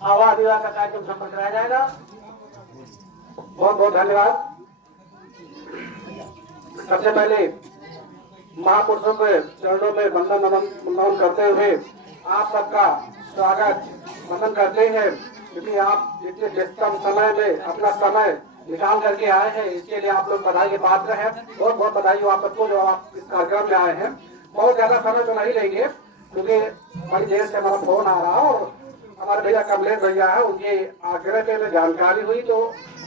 आवास विवाह का कार्यक्रम संपन्न कराया जाएगा। बहुत बहुत धन्यवाद। सबसे पहले महापुरुषों के चरणों में वंदन नमन करते हुए आप सबका स्वागत वंदन करते हैं, क्योंकि आप इतने व्यस्तम समय में अपना समय निकाल करके आए हैं, इसके लिए आप लोग बधाई के पात्र हैं। बहुत बहुत बधाई हो आप सबको जो आप इस कार्यक्रम में आए हैं। बहुत ज्यादा समय तो नहीं लेंगे, क्योंकि बड़ी देर से हमारा फोन आ रहा और हमारे भैया कमलेश भैया है, उनके आग्रह पे जानकारी हुई तो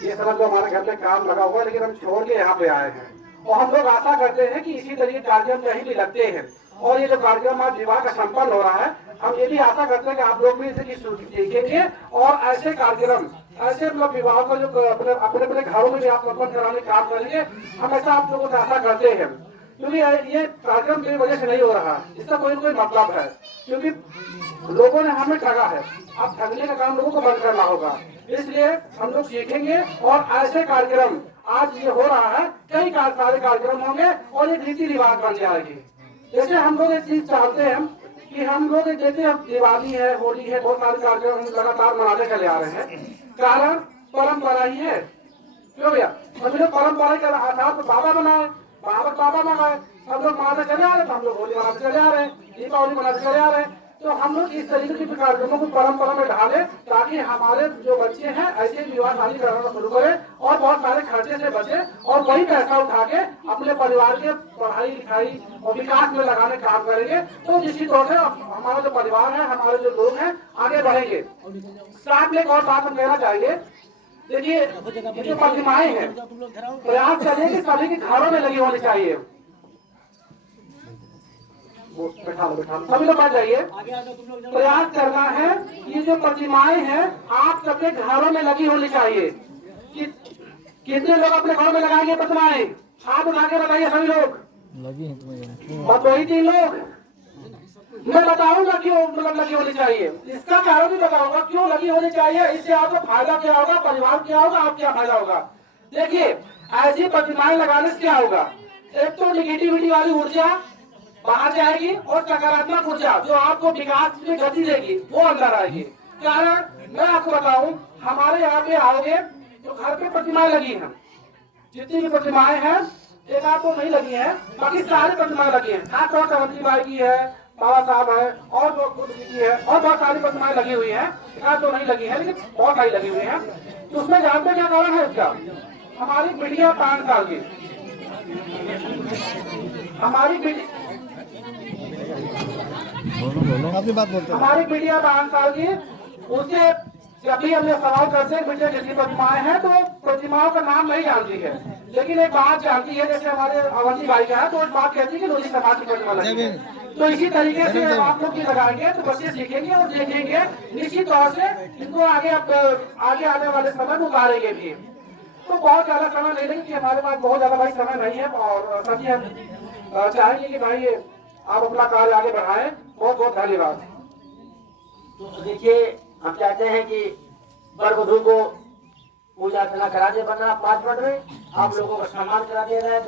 ये समझ लो हमारे घर में काम लगा हुआ है, लेकिन हम छोड़ के यहाँ पे आए हैं। और हम लोग आशा करते हैं कि इसी तरीके कार्यक्रम कहीं भी लगते हैं, और ये जो कार्यक्रम आज विवाह का संपन्न हो रहा है, हम ये भी आशा करते हैं कि आप लोग भी इसे देखेंगे और ऐसे कार्यक्रम, ऐसे मतलब विवाह को जो अपने अपने घरों में भी आप संपन्न कराने का काम करेंगे, हम ऐसा आप लोगों से आशा करते हैं। क्योंकि ये कार्यक्रम की वजह से नहीं हो रहा, इसका कोई न कोई मतलब है, क्योंकि लोगों ने हमें ठगा है। अब ठगने का काम लोगों को बंद करना होगा, इसलिए हम लोग सीखेंगे और ऐसे कार्यक्रम आज ये हो रहा है, कई सारे कार्यक्रम होंगे और एक रीति रिवाज बन जाएगी। जैसे हम लोग एक चीज चाहते हैं कि हम लोग जैसे अब दिवाली है, होली है, बहुत सारे कार्यक्रम हम लगातार मनाते चले आ रहे हैं, कारण परंपरा ही है। क्यों भैया, हम लोग परंपरा के आधार पर बाबा बनाए, बाबा मनाए, हम लोग मनाते चले आ रहे, तो हम लोग होली मनाते चले आ रहे, दीपावली मनाते चले आ रहे। तो हम लोग इस तरीके के कार्यक्रमों को परंपरा में ढालें, ताकि हमारे जो बच्चे हैं ऐसे विवाह शादी कराना शुरू करें और बहुत सारे खर्चे से बचे, और वही पैसा उठा के अपने परिवार के पढ़ाई लिखाई और विकास में लगाने का काम करेंगे। तो निश्चित तौर से हमारा जो परिवार है, हमारे जो लोग हैं, आगे बढ़ेंगे। साथ में एक और बात हम कहना चाहिए, देखिए जो प्रतिमाएं हैं, प्रयास करिए कि सभी के घरों में लगी होनी चाहिए। सभी लोग बात जाइए, प्रयास करना है ये जो प्रतिमाएं हैं आप सबके घरों में लगी होनी चाहिए। कितने लोग अपने घरों में लगाएंगे प्रतिमाएं? हाथ उठा के बताइए सभी लोग। लगी है तुम्हें? बस वही 3 लोग। मैं बताऊंगा क्यों मतलब लगी होनी चाहिए, इसका कारण भी बताऊंगा क्यों लगी होनी चाहिए। इससे आपको फायदा क्या होगा, परिवार क्या होगा, आप क्या फायदा होगा। देखिए ऐसी प्रतिमाएं लगाने से क्या होगा, एक तो निगेटिविटी वाली ऊर्जा बाहर जाएगी और सकारात्मक ऊर्जा जो आपको विकास में गति देगी वो अंदर आएगी। कारण मैं आपको बताऊं, हमारे यहाँ पे आओगे तो घर पे प्रतिमाएं लगी हैं, जितनी भी प्रतिमाएं हैं, एक आध तो नहीं लगी है, बाकी सारी प्रतिमाएं लगी हैं। खासतौर से अवंती बाई की है, बाबा साहब है, और बुद्ध जी की है, और बहुत सारी प्रतिमाएं लगी हुई है। एक आध तो नहीं लगी है, लेकिन बहुत सारी लगी हुई है। तो उसमें जानते क्या कारण है इसका? हमारी बिटिया 5 साल की, हमारी आपकी बात बोलते हैं। हमारी बिटिया 5 साल की, उसे जब भी हमने सवाल करते हैं बिटिया कितनी प्रतिमाएं हैं, तो प्रतिमाओं का नाम नहीं जानती है, लेकिन एक बात जानती है। जैसे हमारे अवंती बाई का है, तो एक बात कहती है कि लोधी समाज की प्रतिमा लगी है। तो इसी तरीके से आप लोग भी लगाएंगे तो बच्चे सीखेंगे और देखेंगे, निश्चित तौर से इनको आगे आने वाले समय में उतारेंगे भी। तो बहुत ज्यादा समय नहीं लेंगे, हमारे पास बहुत ज्यादा भाई समय नहीं है, और सभी हम चाहेंगे कि भाई आप अपना कार्य आगे बढ़ाएं। बहुत बहुत धन्यवाद। तो देखिए हम चाहते हैं कि वर वधू को पूजा अर्चना करा दे, वरना 5 मिनट में आप लोगों को सम्मान करा दिया जाए।